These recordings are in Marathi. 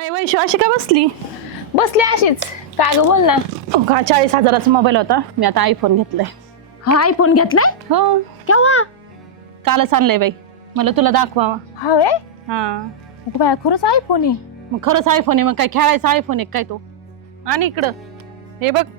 काय वैशू अशी का बसली? बसले अशीच. काय ग बोल ना. का 40,000चा मोबाईल होता, मी आता आयफोन घेतलाय. हा आयफोन घेतलाय? हो, केव्हा? कालच आणलंय बाई. मला तुला दाखवावा. हा वे हा बाय खरंच आयफोन आहे. मग खरंच आयफोन आहे, मग काय खेळायचा आयफोन आहे काय तो? आणि इकडं हे बघ,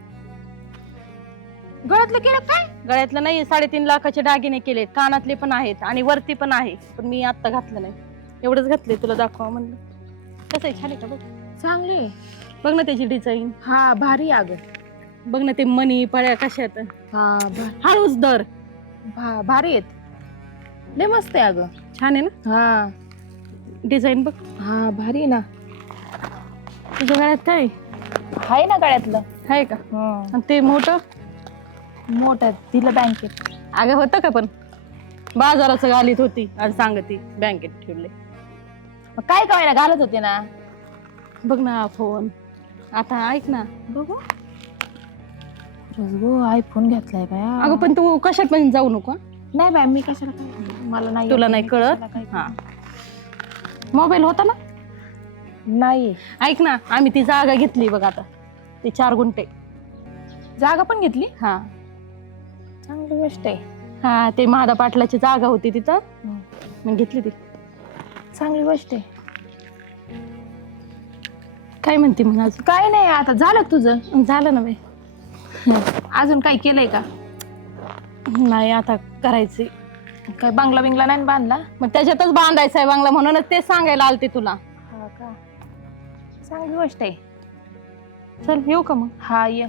गळ्यातलं केलं काय? गळ्यातलं नाही, 3.5 लाखाचे दागिने केलेत, कानातले पण आहेत आणि वरती पण आहे, पण मी आता घातलं नाही. एवढंच घातलंय, तुला दाखवा म्हणलं. कसं आहे, छान आहे का बघ. चांगले. बघ ना त्याची डिझाईन, हा भारी अगं. बघ ना ते मणी पळ्या कशा आहेत. हा हळूच दर भारी आहेत. लय मस्त आहे अगं. छान आहे ना हा डिझाईन बघ. हा भारी आहे ना. तुझ्या गळ्यात काय आहे ना गळ्यातलं. आहे का? आणि ते मोठं मोठं दिलं बँकेत. अगं होतं का, पण बाजाराचं घालीत होती आणि सांगती बँकेत ठेवले. मग काय काय ना घालत होते ना. बघ ना फोन. आता ऐक ना, बघू गो आयफोन घेतलाय बाया. अगं पण तू कशात पण जाऊ नको. नाही बाय मी कशाला काय, मला नाही तुला येत, नाही मी कळत. कशाला काय हा मोबाईल होता ना. नाही. ऐक ना, आम्ही ती जागा घेतली बघ आता, ती 4 गुंठे जागा पण घेतली. हा चांगली गोष्ट आहे. हा ते महादा पाटलाची जागा होती तिथं, मग घेतली ती. चांगली गोष्ट आहे. काय म्हणते मग अजून? काय नाही, आता झालं का तुझं? झालं ना बाई. अजून काय केलंय का? नाही आता करायची. काय बंगला बिंगला नाही बांधला? मग त्याच्यातच बांधायचा आहे बंगला, म्हणूनच ते सांगायला आलते तुला. हा का, चांगली गोष्ट आहे. चल येऊ का मग? हा ये.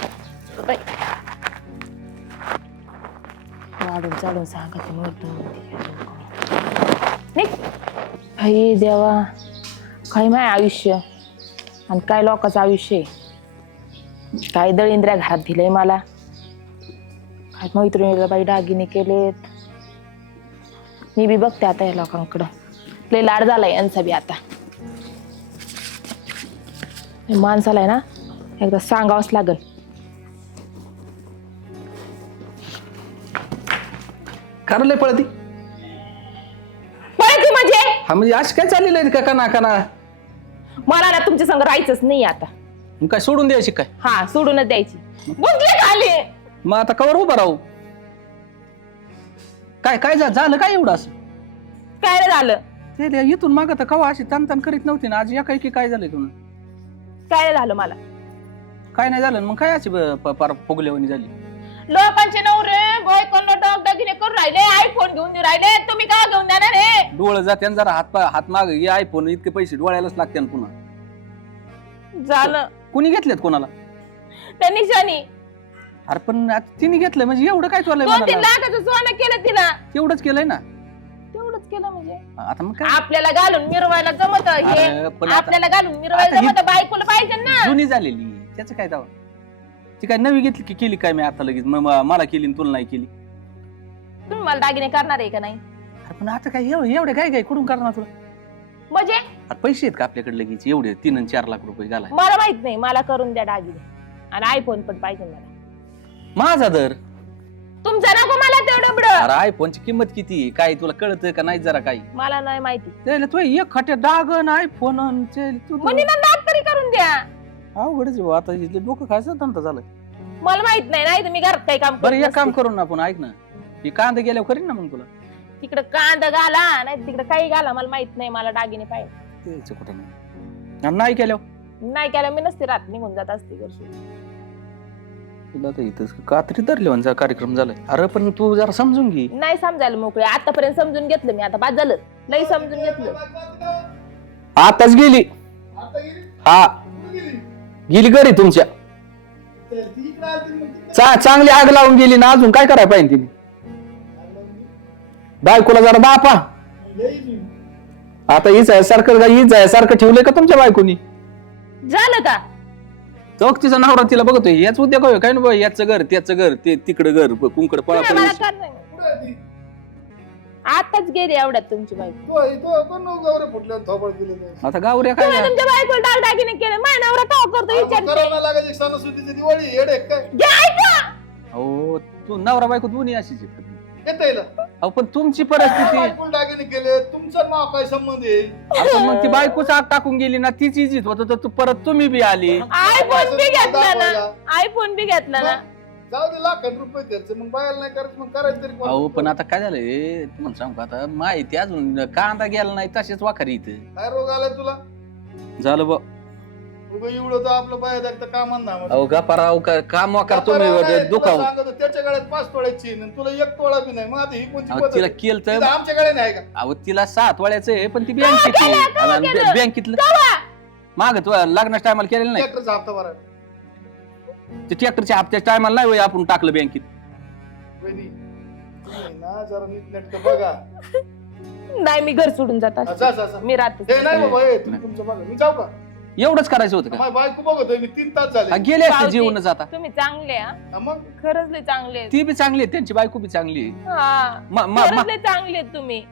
वाढून चालून सांगत भाई देवा, काय माय आयुष्य आणि काय लोकांचं आयुष्य आहे. काय दळिंद्र्या घरात दिलंय मला. काय मैत्रिणीला बाई दागिने केलेत. मी बी बघते आता या लोकांकडं. लय लाड झालाय यांचा बी आता. माणसाला आहे ना एकदा सांगावंच लागल. लय पळती पळती म्हणजे हा, म्हणजे अशी काय चाललेलं आहे का कना कना? मला ना तुमच्या संग राहायचंच नाही आता. मग काय सोडून द्यायची काय? हा सोडूनच द्यायची. बुजले खाली. मग आता कवर उभा राहू? काय काय झालं काय एवढं असं? काय रे झालं? ते इथून मागं तर कवा अशी तन करीत नव्हती ना, आज एका एकी काय झालंय तुला? काय रे झालं मला? काय नाही झालं मग काय अशी पार फुगलेवणी झाली? लोकांचे नवरे बायकोला दागिने करून राहिले, आयफोन घेऊन राहिले, तुम्ही का घेऊन देणार रे? डोळं जाते जरा हात माग ये आयफोन, इतके पैसे डोळ्यालाच लागते पुन्हा. झालं कुणी घेतलेत कोणाला? त्या निशानी अरे पण तिने घेतलंय म्हणजे एवढं काय चाललंय? 2-3 लाखाचं सोनं केलं तिला. तेवढंच केलंय ना. तेवढंच केलं म्हणजे आता मग काय आपल्याला घालून मिरवायला जमत अरे, हे. पण आता- आपल्याला घालून मिरवायला आता ही- जमत, बायकोला पाहिजे ना. जुनी झालेली, त्याचं काय दावा? ती काय नवी घेतली की केली काय? मी आता लगेच मला केली आणि तुला नाही केली. तुम्ही मला दागिने करणार आहे का नाही? अरे पण आता काय एवढे काय काय कुठून करणार तुला? म्हणजे अरे पैसे आहेत का आपल्याकडे लगेच एवढे 3 आणि 4 लाख रुपये घालाय? मला माहित नाही, मला करून द्या दागिने आणि आयफोन पण पाहिजे मला. माझा दर. तुमचं नको मला तेवढं बड. अरे आयफोनची किंमत किती आहे? काय तुला कळतंय का नाही जरा काही? मला नाही माहिती. त्याला तू एक खट्या डागन आयफोन म्हणजे ना दात तरी करून द्या. अवघडच आहे भाऊ, आता इथले डोकं खायचं धंदा झालं. मला माहित नाही, नाही तुम्ही घरात काही काम बरं करत एक काम नसते. करून ना आपण, ऐक ना, ही कांदा गेल्यावर करीन ना मग तुला. तिकडे कांदा घाला नाही तिकडे काही घाला, मला माहित नाही, मला दागिने पाहिजे. द्यायचं कुठं नाही. आणि नाही केल्यावर नाही केलं मी नसते, रात निघून जात असते घरची. तुला तर इथं कात्री धरले कार्यक्रम झालाय. अरे पण तू जरा समजून घे. नाही समजायला मोकळे, आतापर्यंत समजून घेतलं मी, आता बाद झालं. लई समजून घेतलं. आताच गेली. हा गेली घरी तुमच्या. चांगली आग लावून गेली ना, अजून काय करायला पाहिजे तिने? बायकोला जरा दापा. आता हीच आहे सारखं ठेवलंय का तुमच्या बायकोनी? झालं का? चौक तिचा नवरा तिला बघतोय, याच उद्या काय ना, याचं घर त्याचं घर, ते तिकडं घर कुंकड पळा तुम्ही मला कर नाही. आताच गेली एवढ्यात तुमची बायको. आता गावऱ्या काय तुम्ही तुमच्या बायकोला दागिने केले, माझ्या नवरा का करतो विचारते. दिवाळी घ्या ऐका. हो तू नवरा बायको दोन्ही अशीच आहेत. अहो पण तुमची परिस्थिती बायकोला दागिने केले तुमचा नाव काय संबंध आहे? आपण मग ती बायकोच आग टाकून गेली ना तीच इजित होत तर परत तुम्ही बी आली. आयफोन बी घेतला ना, आयफोन बी घेतला ना. जाऊ दे लाखात रुपये खर्च मग बायला नाही करायचं मग करायचं तरी अहो पण आता काय झालंय तुम्हाला सांगू का आता माहिती अजून कांदा गेला नाही तसेच वाखारी इथं काय रोग आलाय तुला झालं बा. उगा एवढं तर आपलं बाया दाखतं कामान ना अहो गपाराव काम वाकार तुम्ही दुखाव. त्याच्या गळ्यात 5 तोळ्याची आणि तुला 1 तोळा बी नाही मग आता ही कोणती अहो पद्धत तिला आहे? केलं तिथं तर आमच्या गळ्यात नाही का अहो तिला 7 वळ्याचं आहे पण ती बँकेतलं माग तू लग्नाच्या टायमाला केलेलं नाही. ट्रॅक्टरचा हप्ता भरा ते ट्रॅक्टरच्या हप्त्याच्या टायमाला नाही होय आपण टाकलं बँकेत. वहिनी, तुम्ही ना जरा नीटनेटकं बघा. नाही मी घर सोडून जात असते. जा, जा, जा. मी राहते. हे नाही बाबा हे तुम्ही तुमचं बघा मी जाऊ का एवढंच करायचं होतं का माझी बायको बघतोय मी 3 तास झाले गेले असते पावती. जीवनच आता. तुम्ही चांगले हा, हा, मग खरंच लय चांगले आहेत. ती बी चांगली आहे त्यांची बायको बी चांगली आहे. हा, खरंच लय चांगले आहेत तुम्ही.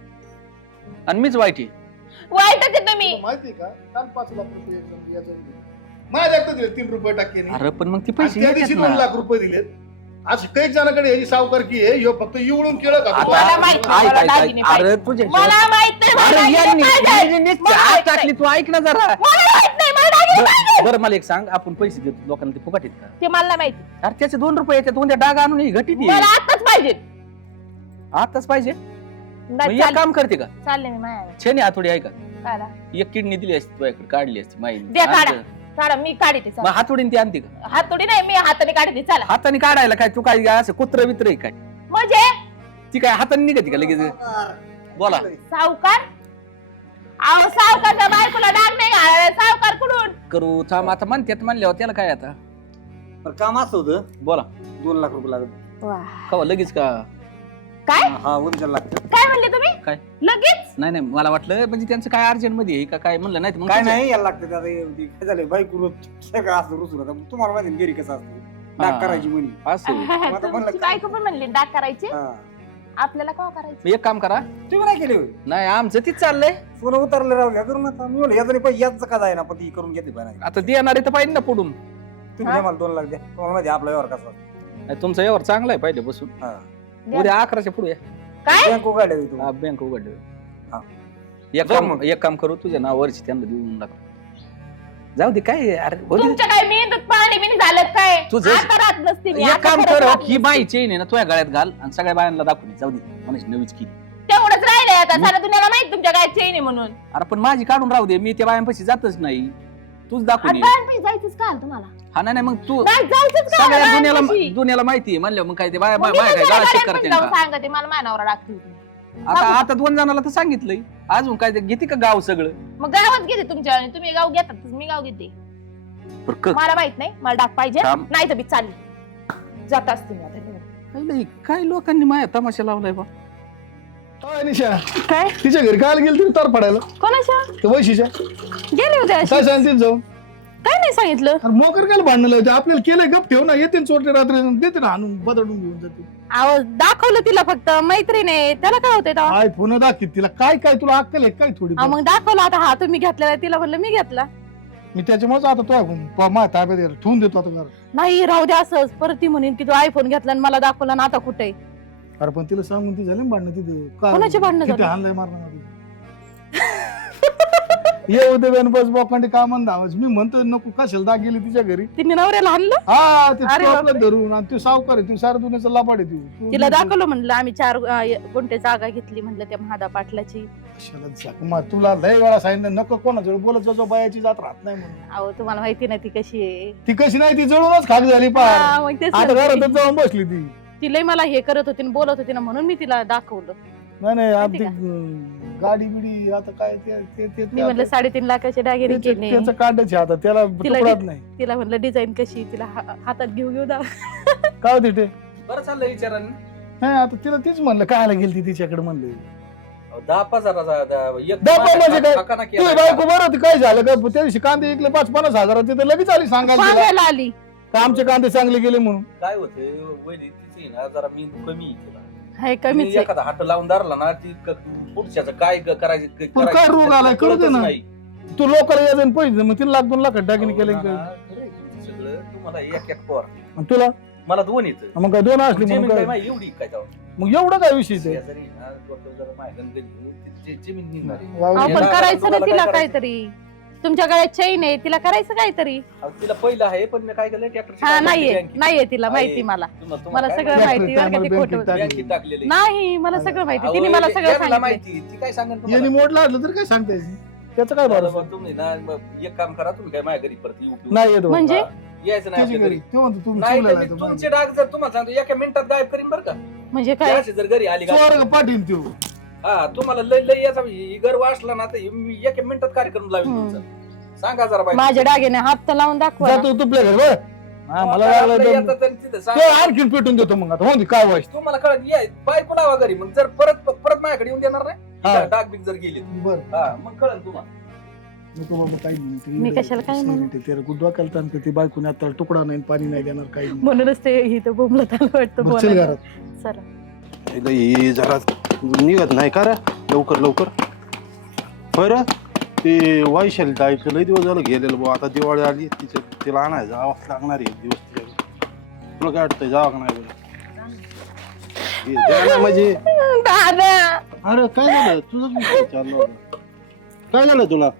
आणि मीच वाईट आहे. वाईटच आहे तुम्ही. तुला माहिती आहे का काल 5 लाख रुपये एकदम याचं दिले. माझ्या एकटं दिले 3 रुपये टक्क्याने अरे पण मग ती आणि पैसे त्या दिवशी येतात 2 ना. लाख रुपये दिलेत. आज काही जणांकडे ह्याची सावकारकी आहे ह्यो फक्त इवळून केळं आता खातो. मला माहिती ऐक, मला ऐक, ऐक. दागिने अरे तुझे मला माहित नाही, मला अरे दागिने यांनी पाहिजे. यांनी मला हात माहित टाकली तू ऐक ना जरा. मला माहित नाही, मला दागिने पाहिजे. बरं मला एक सांग आपण पैसे देतो लोकांना ते फुकट आहेत का? ते मला नाही माहिती. अरे त्याचे 2 रुपये येतात उद्या डाग आणून ही घटीत ये. मला आताच पाहिजे. आताच पाहिजे. नाही, मग एक चाल- काम करते का चालले मी माया. छेनी हातोडी आहे का काढा. एक किडनी दिली असती तुझ्याकडे काढली असती द्या माहिती काढा. काढा मी काढते. मग हातोडीने ती आणते का हातोडी नाही मी हाताने काढते. चला हाताने काढायला काय तू काय असं कुत्र बित्र आहे काय म्हणजे ती काय हाताने निघते का लगेच बोला सावकार अहो सावकारच्या बायकोला डाग नाही घालायला सावकार कुठून करू थांब आता म्हणतात म्हणल्यावर त्याला काय आता पण काम असं होतं बोला 2 लाख रुपये लागत कवा लगेच का काय हा उद्या लागतं काय म्हणले तुम्ही काय? लगेच नाही नाही मला वाटलं म्हणजे त्यांचं काय अर्जंट मध्ये आहे का काय म्हणलं नाही तर मग काय तुझं- नाही याला लागतं आता हे काय झालं बायको सगळं असं रुसून आता तुम्हाला माहिती ना घरी कसं असतं हा. डाग करायची म्हणी असं आता म्हणलं तुमची बायको पण म्हणली डाग करायचे हा. आपल्याला का करायचे मग एक काम करा तुम्ही नाही केले होय. नाही आमचं तीच चाललंय सोनं उतरलं राहू घ्या करून आता मी म्हणलं याचं पैसे याचं का जाय ना पण ती करून घेते पाहिजे आता देणारे तर पाहिजे ना पुढून तुम्ही द्या मला 2 लाख द्या तुम्हाला माहिती आहे आपला व्यवहार कसा असतो. नाही, तुमचा व्यवहार चांगला आहे पहिले बसून हा उद्या 11च्या पुढे काय बँक उघडले होते तुम्ही. बँक उघडली हा. एक काम करू तुझ्या नावावरची त्यांना देऊन टाक जाऊ दे काय अरे हो दे. तुमच्या काय मेहनत पाणी बिनी झालं काय तुझं- आता राहत नसते मी एक आता काम खरंच कर राहत ही नसते. बाई चेन आहे ना तुझ्या गळ्यात घाल आणि सगळ्या बायांना दाखवून दे. जाऊ दे म्हणायची नवीच की तेवढंच राहिलंय आता सारा दुनियाला माहित तुमच्या काय चेन आहे म्हणून अरे पण माझी काढून राहू दे मी त्या बायांपाशी जातच नाही तूच दाखवून ये. आता जायचंच का तुम्हाला हा नाही मग तू नाही जायचंच का सगळ्या दुनियाला बायांपाशी? दुनियाला माहिती आहे म्हणलं मग काय ते बाया मग मी बाया काय तुमच्या गाळा शेक बायांपाशी करते जाऊन का सांगते मला मानावर लागते आता 2 जणाला तर सांगितलंय अजून काय ते घेते का गाव सगळं मग गावात घेते तुमच्या आणि तुम्ही गाव घेतात मी गाव घेते बरं क- मला माहित नाही मला डाक पाहिजे थांब. नाही तर मी चालली जात असते मी आता काय नाही, काय लोकांनी माया तमाशा लावलाय बा काय निशा काय तिच्या घरी काय गेली तुम्ही तार पडायला कोणाच्या ते वैशीच्या गेले होते अशी. काय सांगतील जाऊन काय नाही सांगितलं अरे मोकर काय भांडण लावते आपल्याला केलंय गप ठेव ना येते चोरटे रात्री देते ना आणून बदलून घेऊन जाते अहो दाखवलं तिला फक्त मैत्रीण आहे त्याला काय होतंय तेव्हा? काय पुन्हा दाखीत तिला काय काय तुला अक्कल आहे काय थोडी मग दाखवलं आता हा तुम्ही घेतलेला तिला म्हणलं मी घेतला मी त्याच्यामुळेच आता तो माझ्या ताब्यात यायला ठेवून देतो आता घरात. नाही राहू दे असंच परत ती म्हणेन की तू आयफोन घेतला आणि मला दाखवला ना आता कुठे अरे पण तिला सांगून ती झाली ना भांडणं तिथे कोणाची भांडणं किती झाली? हाणलंय मारणार ये उद्या बेन बस बोकांडी का म्हणता मी म्हणतो नको कशाला दाग गेली तिच्या घरी तिने नवऱ्याला आणलं हा ते अरे आपलं बापरे. धरून आणि तू सावकार आहे तू सारा दुनियाचा लबाड आहे तू तिला दाखवलं म्हणलं आम्ही 4 गुंठे जागा घेतली म्हणलं त्या महादा पाटलाची कशाला झाक मार. तुला लय वेळा सांगितलं नको कोणाजवळ बोलत जो बायाची जात राहत नाही म्हणून अहो तुम्हाला माहिती नाही ती कशी आहे ती कशी नाही ती जळूनच खाक झाली पार हा, मग तेच आता म्हणते. घरातच जाऊन बसली ती ती लय मला हे करत होती आणि बोलत होती ना म्हणून मी तिला दाखवलं नाही आता माहिती ती गाडी बिडी आता काय ते मी म्हणलं 3.5 लाखाचे दागिने केले त्याचं काढायचे आता त्याला तिला तुकडात नाही तिला म्हणलं डिझाईन कशी तिला हातात घेऊ दा काय होते ते बरं चाललंय विचाराने नाही आता तिला तीच म्हणलं कायला गेली तिच्याकडे म्हणलं 10,000 दाखव म्हणजे काय तू बायको बरं होती, काय झालं का त्या दिवशी कांदे विकले 5-50 हजार तिथे लगेच आली सांगायला तिला. सांगायला आली का आमचे कांदे चांगले गेले म्हणून काय होते वैदिक तिची ना जरा मी कमी आहे तिला. हाय तुम्ही कमीच आहे. एखादा हात लावून धरला ना ती पुढच्याचं काय करायचं पण काय रोग आलाय कळू दे ना. नाही. तू लोकांना यायचं आणि पैसे मग 3 लाख 2 लाख दागिने केले हो ना, खरंय तुमचं सगळं तुम्हाला एक पोर आणि तुला मला दोन येतं मग काय दोन असली जमीन म्हणून काय काय माहिती एवढी काय जाऊ मग एवढं काय विषय ते शेजारी ना, डॉक्टर जरा माझ्या जमीन निघणार आहे. जाऊ दे. आपण याला- करायचं ना तुम्हाला तिला काय काहीतरी. तुमच्या गळ्यात चैन आहे, तिला करायचं काहीतरी. अहो, तिला पहिलं आहे पण मी काय केलं ट्रॅक्टर हा नाहीये तिला माहिती मला. मला सगळं Tractor माहिती बरं का time ते वर खोटं. bank टाकली. बँकेत टाकलेले नाही मला सगळं माहिती, तिने मला सगळं सांगितलं. माहिती ती काय सांगेल यांनी तुम्हाला? मोडला असलं तर काय सांगता यायचं? त्याचं काय बरं, भरोसा बरं, तुम्ही ना मग एक काम करा, तुम्ही काय माझ्या घरी परत येऊ घेऊ. नाही येतो म्हणजे? यायचं नाही त्याची आपल्या घरी घरी. ते म्हणतो तुम्ही नाही तर चुकलेला मी आहे तो तुमचे डाग जर तुम्हाला सांगतो एका मिनिटात गायब करीन बरं का. म्हणजे ते काय? असे जर घरी आली माणूस. गाडी- स्वर्ग पाठील त्यो हा तुम्हाला लय लय याचा घर वाचला ना तर मी एका मिनिटात कार्यक्रम लावेन हम्म. तुमचा. सांगा जरा बाई माझ्या डागेने हात तर लावून दाखवा ना. जातो तुपल्या घर बरं हा मला लागलं तर ते आणखीन पेटून देतो मग आता हो काय व्हायचं तुम्हाला कळत ये बायको लावा घरी मग जर परत परत माझ्याकडे येऊन देणार हा. नाही डाग बिग जर गेली बरं हा मग कळत तुम्हाला. नको बाबा काही नाही मी कशाला काय म्हणू? त्याला डोक्याला ताण करते बायकोने आता तुकडा नाही पाणी नाही देणार काही नाही. म्हणूनच ते इथं बोंबलत आलं वाटतं बरं, चल बोलायला. घरात चला. हे जरा निघत नाही का रे लवकर लवकर बरं ते वैशाली जायचं लय दिवस झालं गेलेलं भाऊ आता दिवाळी आली तिला आणायचं जावंच लागणार आहे एक दिवस तिच्या तुला काय वाटतंय जावं का नाही बरं जायला म्हणजे दादा अरे काय झालं तुझंच विषय चाललं होतं. काय झालं तुला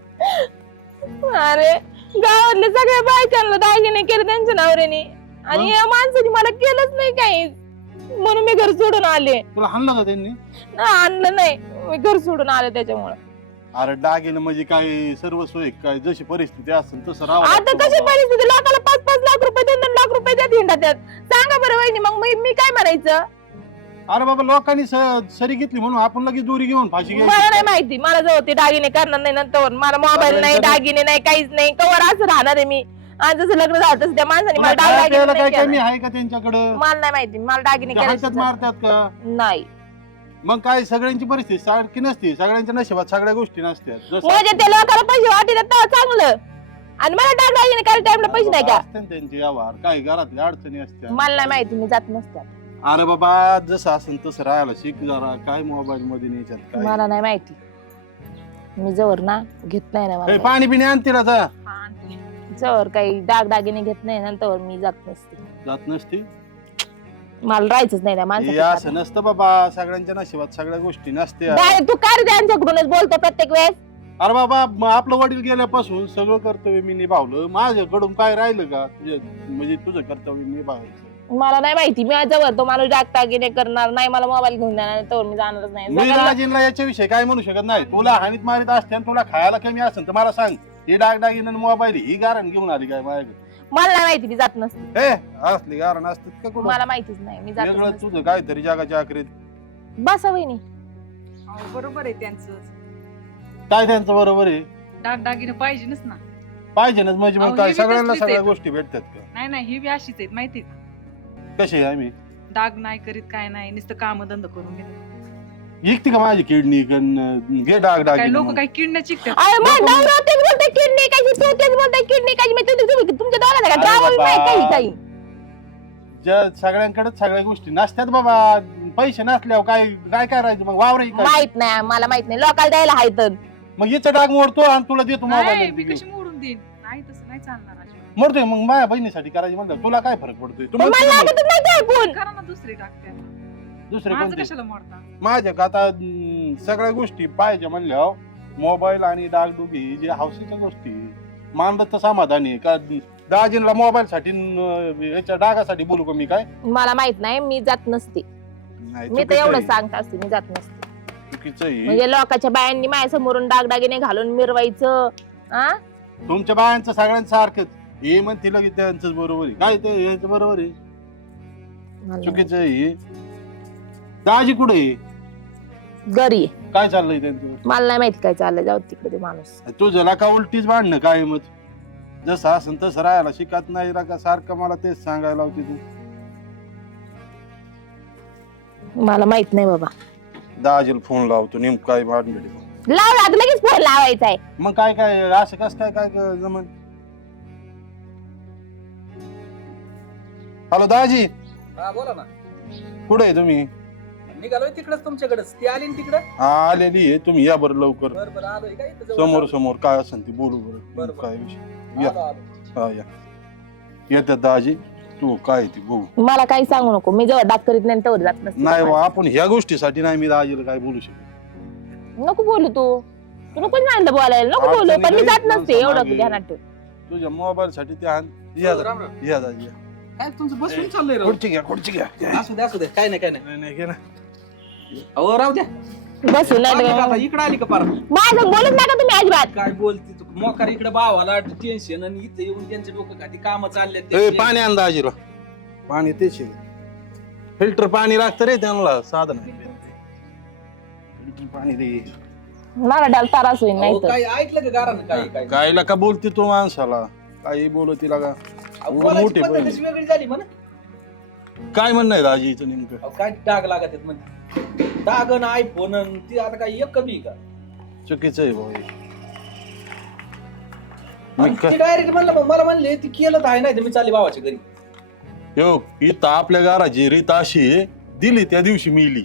अरे गावातले सगळ्या बायकांना दागिने केले त्यांच्या नवऱ्याने आणि या माणसाने मला केलंच नाही काही म्हणून मी घर सोडून आले. तुला हाणलं का त्यांनी आणलं नाही, मी घर सोडून आले त्याच्यामुळे. अरे डागेनं म्हणजे काय सर्व सोय काय जशी परिस्थिती असेल तसं राहावं आता लागतं कशी बाबा. परिस्थिती, लोकांना 5-5 लाख रुपये 2-2 लाख रुपये देत हिंडा त्यात. सांगा बरं वहिनी, मग मी काय म्हणायचं? अरे बाबा लोकांनी सरी घेतली म्हणून आपण लगेच दोरी घेऊन फाशी मला नाही घ्यायची माहिती, मला जवळ ते दागिने करणार नाही नंतर. मला मोबाईल नाही, दागिने नाही, काहीच नाही. कवर असं राहणार आहे मी. आज जसं लग्न झालं तसं त्या माणसाने मला तुला दागिने खायला नाही काय कमी केलं. आहे का त्यांच्याकडं मला नाही माहिती, मला दागिने ते हातात केले मारतात का नाही. मग काय सगळ्यांची परिस्थिती सारखी नसते सगळ्यांच्या नशिबात सगळ्या गोष्टी नसतात जसं म्हणजे ते लोकांना पैसे वाटतात तेव्हा चांगलं, आणि मला दागिने करायला टाइमला पैसे नाही का? असतात ना त्यांचे व्यवहार काही घरातल्या अडचणी असतात मला नाही माहिती, मी जात नसतात. अरे बाबा जसं असेल तसं राहायला शिक जरा काय मोबाईल मध्ये न्यायच्यात काय मला नाही माहिती, मी जवळ ना घेत नाही ना ए, मला पाणी पिणे आणतील आता जवळ काही दागिने घेत नाही नंतर मी जात नसते. जात नसते मला राहायचंच नाही त्या हे माणसाच्या असं नसतं बाबा सगळ्यांच्या नशिबात सगळ्या गोष्टी नसत्या तू काय रे त्यांच्याकडूनच बोलतो प्रत्येक वेळेस? अरे बाबा आपलं वडील गेल्यापासून सगळं कर्तव्य मी निभावलं माझ्याकडून काय राहिलं का म्हणजे तुझं कर्तव्य निभावायचं मला नाही माहिती, मी जवळ तो माणूस दागिने करणार नाही, मला मोबाईल घेऊन देणार तर मी जाणारच नाही. मी सगळ्यांना- राजेंना याच्याविषयी काय म्हणू शकत नाही तुला हानीत मारीत असते आणि तुला खायला कमी असेल तर मला सांग हे डागडागिन मोबाईल ही गारण घेऊन आली काय माझ्याकडे मला नाही माहिती, मी जात नसते. हे असली गारण असतात का कुठं मला माहितीच नाही, मी जातच वेगळं नसते. तुझं काहीतरी जगाच्या आखरीत बसा वहिनी. बरोबर आहे त्यांचं. काय त्यांचं बरोबर आहे दागदागिने पाहिजेच ना. पाहिजेच म्हणजे अहो, मग काय हे बी सगळ्यांना तसलीच सगळ्या आहेत. गोष्टी भेटतात का नाही नाही ही बी अशीच आहेत माहिती का? कसे आहे आम्ही दाग नाही करीत काय नाही नुसतं काम धंद करून घेतात. इकते का माझी किडनी घे डाग काय डाग लोक काय किडण्या चिकतात. अरे मग नवरा तेच बोलतोय किडनी कायची, तू तेच बोलतोय किडनी कायची, मग तुम्ही तुमच्या दोघांना अरे गावाला बाबा. नाही काही काही. सगळ्यांकडे सगळ्या गोष्टी नसतात बाबा पैसे नसल्यावर काय काय करायचं मग वावर माहित नाही, मला माहित नाही, लोकांना द्यायला हाय तर. मग हिचं डाग मोडतो आणि तुला देतो नाही मोबाईल मी कशी मोडून देईन. नाही तसं नाही चालणार अजिबात. मोडतोय मग माझ्या बहिणीसाठी करायची म्हणलं तुला काय फरक पडतोय पण मला तुम्हाला लागतच नाही ते ऐकून. करा ना दुसरी टाकते. दुसरे माझं कोणते कशाला मोडता? माझ्या का आता सगळ्या गोष्टी पाहिजे म्हणल्यावर मोबाईल आणि डागडुगी जे हौशीच्या गोष्टी मानलं तर समाधान आहे का दाजींला मोबाईल साठी याच्या डागासाठी बोलू का मी काय मला माहित नाही, मी जात नसते. नाही, मी तर चुकीचं एवढं आहे. सांगत असते, मी जात नसते. चुकीचं आहे म्हणजे लोकांच्या बायांनी माझ्या समोरून दागदागिने घालून मिरवायचं. आ? तुमच्या बायांचं सगळ्यांचं सारखंच हे म्हणते लगेच त्यांचंच बरोबर आहे काय ते यांचं बरोबर आहे मला चुकीचं आहे हे. दाजी कुठे आहे घरी काय चाललंय त्यांचं मला नाही माहिती काय चाललंय, जाऊ तिकडे ते माणूस. तुझं का उलटीच भांडणं काय मत जसं असं तसं राहायला शिकत नाही का सारखं मला तेच सांगायला होते तू मला माहित नाही बाबा. दाजीला फोन लावतो नेमकं काय भांडण लावला आता लगेच फोन लावायचा आहे. मग काय काय असं कसं काय काय जमन हॅलो दाजी हा बोला ना कुठे आहे तुम्ही निघालोय तिकडच तुमच्याकडेच ती आली ना तिकडं. हा आलेली आहे तुम्ही या बरं लवकर बरं बरं आलोय काय इथं जवळ समोर आलो. समोर काय असेल ते बोलू बरं बरं. काय विषय या आलो, आलो. हा या येतात दाजी तू काय ती बघू. मला काही सांगू नको, मी जेव्हा डाक करीत नाही तेव्हा जात नसते. नाही बा, आपण ह्या गोष्टीसाठी नाही मी दाजीला काय बोलू शकत. नको बोलू तू नको सांगितलं बोलायला, नको बोलू, पण मी जात नसते, एवढं ध्यानात ठेव. तुझ्या मोबाईल साठी ते आण. या राम राम. या दाजी या. काय तुमचं बसून चाललंय राव? खुर्ची घ्या खुर्ची घ्या. असू दे असू दे, काय नाही काय नाही. नाही नाही घे ना. अहो राहू द्या. बसून नाही आता तर- इकडे आली का पार? माझं बोलत नका तुम्ही अजिबात. काय बोलते तू? मोकार इकडे भावाला टेन्शन आणि इथे येऊन त्यांचे डोकं खाती काम चालले ए, पाणी आण दाजीला. पाणी तेच फिल्टर पाणी लागतं रे त्यांना, साधन फिल्टर पाणी दे. मला डाल तारास होईल नाही तर. काय ऐकलं का गारानं? काय काय कायला का बोलते तू माणसाला? काही बोलती लागा. अहो, उगा बोलायची मोठी पद्धत बहिणी. अशी वेगळी झाली म्हणा. काय म्हणणं आहे दाजीचं नेमकं? अहो, काय डाग लागत आहेत म्हणजे डाग आणि आयफोन आणि ती आता काय एक कमी आहे का? चुकीचं आहे भाऊ हे. मी ती डायरेक्ट म्हणलं मला म्हणले ती केलं तर आहे नाही तर मी चालली भावाच्या घरी. हो इथं आपल्या घराची रीत अशी आहे, दिली त्या दिवशी मिली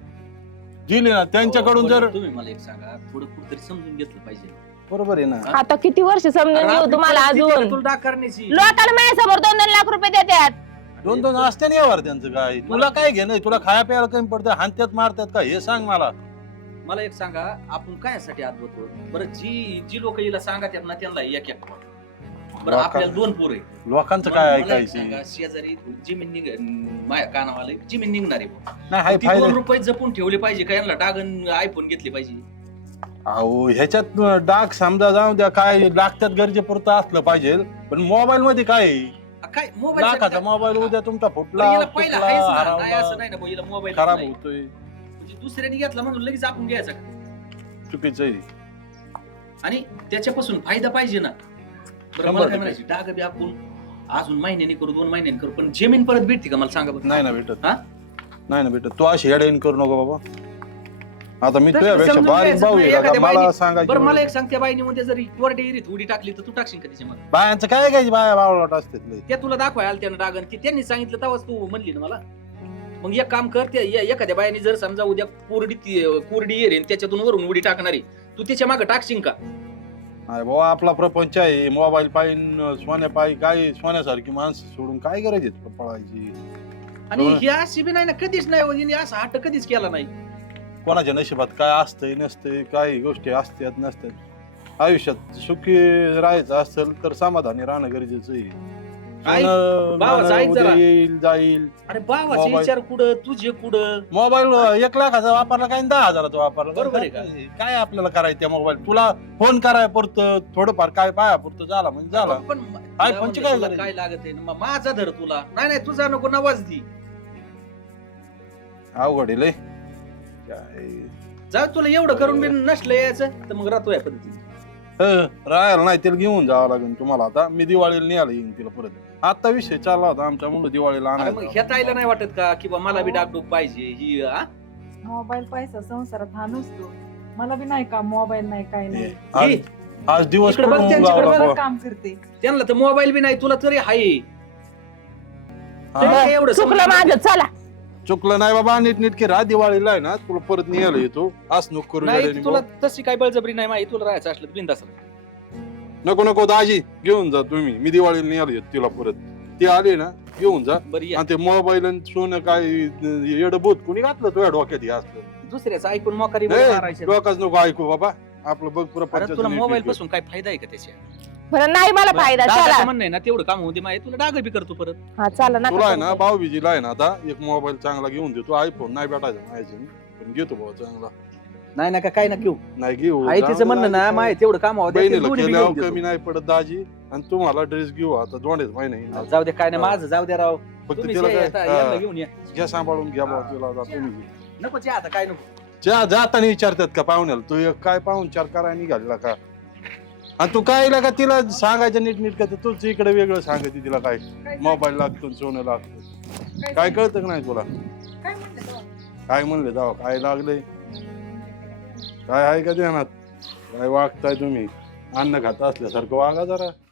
दिली ना त्यांच्याकडून जर. तुम्ही मला एक सांगा, थोडं कुठतरी समजून घेतलं पाहिजे. बरोबर आहे ना. आता किती वर्ष समजून घेऊ तुम्हाला अजून. तुला डाग करण्याची लोकांना माझ्यासमोर 2-2 लाख रुपये देतात. 2-2 असते नाही यावर त्यांचं काय. तुला काय घेणं आहे? तुला खाया प्यायला कमी पडतं, हानत्यात मारतात का हे सांग मला. मला एक सांगा, आपण कायसाठी आत बघतो बरं? जी लोक हिला सांगत आहेत ना त्यांना एक एक पोर. बरं आपल्याला 2 पोर आहे. लोकांचं काय मला एक ऐकायचं? सांगा, शेजारी जमीन माझ्या कानावाला जमीन निघणार आहे. नाही हाय ती 2 फायदा. रुपये जपून ठेवले पाहिजे का? यांना डागन आयफोन घेतले पाहिजे? अहो ह्याच्यात डाग समजा जाऊ द्या, काय लागतात गरजेपुरतं असलं पाहिजे, पण मोबाईल मध्ये काय आहे? काय मोबाईल लाखाचा मोबाईल उद्या तुमचा फुटला पहिला तुटला, आहेच ना. नाही हरवला, असं नाही ना भाऊ, हिला मोबाईल खराब नाही. होतोय. म्हणजे दुसऱ्याने घेतला म्हणून लगेच आपण घ्यायचा का? चुकीचं आहे. आणि त्याच्यापासून फायदा पाहिजे ना. बरं मला काय म्हणायचं, डाग बी आपण अजून महिन्याने करू, 2 महिन्याने करू, पण जमीन परत भेटते का मला सांगा बरं? नाही ना भेटत. हा? नाही ना भेटत. तू अशी हेड करू नको बाबा. आता मी प्रश्न तुझ्यापेक्षा समजून बारीक घ्यायचा भाऊ नाही. आहे का? एखाद्या मला बरं मला सांगायचं एक सांग, त्या बाईने मध्ये जरी कोरडे इरीत उडी टाकली तर तू टाकशील का त्याच्यामध्ये? बायांचं काय घ्यायची, बाया बावळट असतात लय. त्या तुला दाखवायला आलं त्यानं डागन, ते त्यांनी सांगितलं तेव्हाच तू म्हणली ना मला. मग एक काम कर, त्या एखाद्या बायाने जर समजा उद्या कोरडी येईल त्याच्यातून वरून उडी टाकणारी, तू त्याच्या मागे टाकशील का? अरे बाबा आपला प्रपंच आहे, मोबाईल पाहिजे, सोन्या पायी, काय सोन्यासारखी माणसं सोडून काय गरज आहे पळायची? आणि ही अशी बी नाही ना, कधीच नाही हो, हिने असा हट्ट कधीच केला नाही. कोणाच्या नशिबात काय असतंय नसतंय, काही गोष्टी असतात नसतात. आयुष्यात सुखी राहायचं असेल तर समाधानी राहणं गरजेचं आहे. ऐक, सोनं, भावाचं नाणं ऐक जरा. उद्या येईल जाईल. अरे बाबाचे मोबाईल. विचार कुठं, तुझे कुठं? मोबाईल 1 लाखाचा वापरला काय 10,000चा वापरला बरोबर आहे का? काय आपल्याला करायचं त्या मोबाईल? तुला फोन कराय पुरतं थोडंफार काय पाया पुरतं झाला म्हणजे झाला. पण आयफोनची काय तुला गरज? काय लागत आहे? मग माझा धर तुला. नाही तुझा नको, नवाज दी. अवघड आहे लय. काय जा, तुला एवढं करून बी नसलं यायचं तर मग राहतो या पद्धतीने. राहायला नाही तिला घेऊन जावं लागेल तुम्हाला. आता मी दिवाळीला न्यायला येईन तिला परत. आता विषय चालला होता आमच्या मुलं दिवाळीला अरे मग आणायला. ह्या ताईला नाही वाटत का की बा मला बी डागडूग पाहिजे ही? हा? मोबाईल पैसा संसारात हा नसतो. मला बी नाही का मोबाईल नाही काय नाही. आज दिवस इकडे बघ, कुठून त्यांच्याकडे गावला बघ. बुवा. काम करते. त्यांना तर मोबाईल बी नाही, तुला तरी हाय. हा. काय एवढं चुकलं समजून माझं, चला. चुकलं नाही बाबा, नीट नीटके राहा. दिवाळीला आहे ना तुला परत न्यायला येतो. असं नको करू नाही, येड्यानी तुला भाऊ. तशी काय बळजबरी नाही माहिती. तुला राहायचं असलं तर बिनधास्त राहा. नको नको दाजी घेऊन जा तुम्ही. मी दिवाळीला न्यायला येतो तिला परत. ती आली ना घेऊन जा. बरं या. आणि ते मोबाईल आणि सोनं काय येड बोत कोणी घातलं तुझ्या डोक्यात हे असलं? दुसऱ्याचं ऐकून मोकारी ए, मारायचं. डोकाच नको ऐकू बाबा. आपलं बघ पुरं अरे तुला मोबाईल पंचायत. पासून काय फायदा आहे का त्याच्या? बरं नाही मला फायदा, डागाचं चला. म्हणणं आहे ना, तेवढं काम होते माहिती. तुला डाग बी करतो परत. हा चला तुला आहे ना नका. भाऊबीजीला आहे ना आता एक मोबाईल चांगला घेऊन देतो. आयफोन नाही भेटायचा माझ्याने, पण घेतो भाऊ चांगला. नाही नका काय ना घेऊ. नाही घेऊ. आहे तिचं म्हणणं ना माहिती, तेवढं काम होते. बहिणीला केल्यावर कमी नाही पडत दाजी. आणि तुम्हाला ड्रेस घेऊ आता 2 महिने. जाऊ दे, काय नाही माझं जाऊ दे राव. फक्त तुम्ही तिला जे आता काय यांना घेऊन या. घ्या सांभाळून घ्या भाऊ तिला आता तुम्ही. नको जे आता काय नको. जाताना विचारतात का पाहुण्याला तू एक काय पाहुणचार करायला निघालेला का? आणि तू काय का तिला सांगायचं नीट नीट का? तूच इकडे वेगळं सांगायचं तिला काय मोबाईल लागतो सोनं लागतं. काय कळतं का नाही तुला? काय म्हणलं तेव्हा? काय म्हणले जाऊ काय लागलंय? काय आहे का ध्यानात? काय वागताय तुम्ही? अन्न खात असल्यासारखं वागा जरा.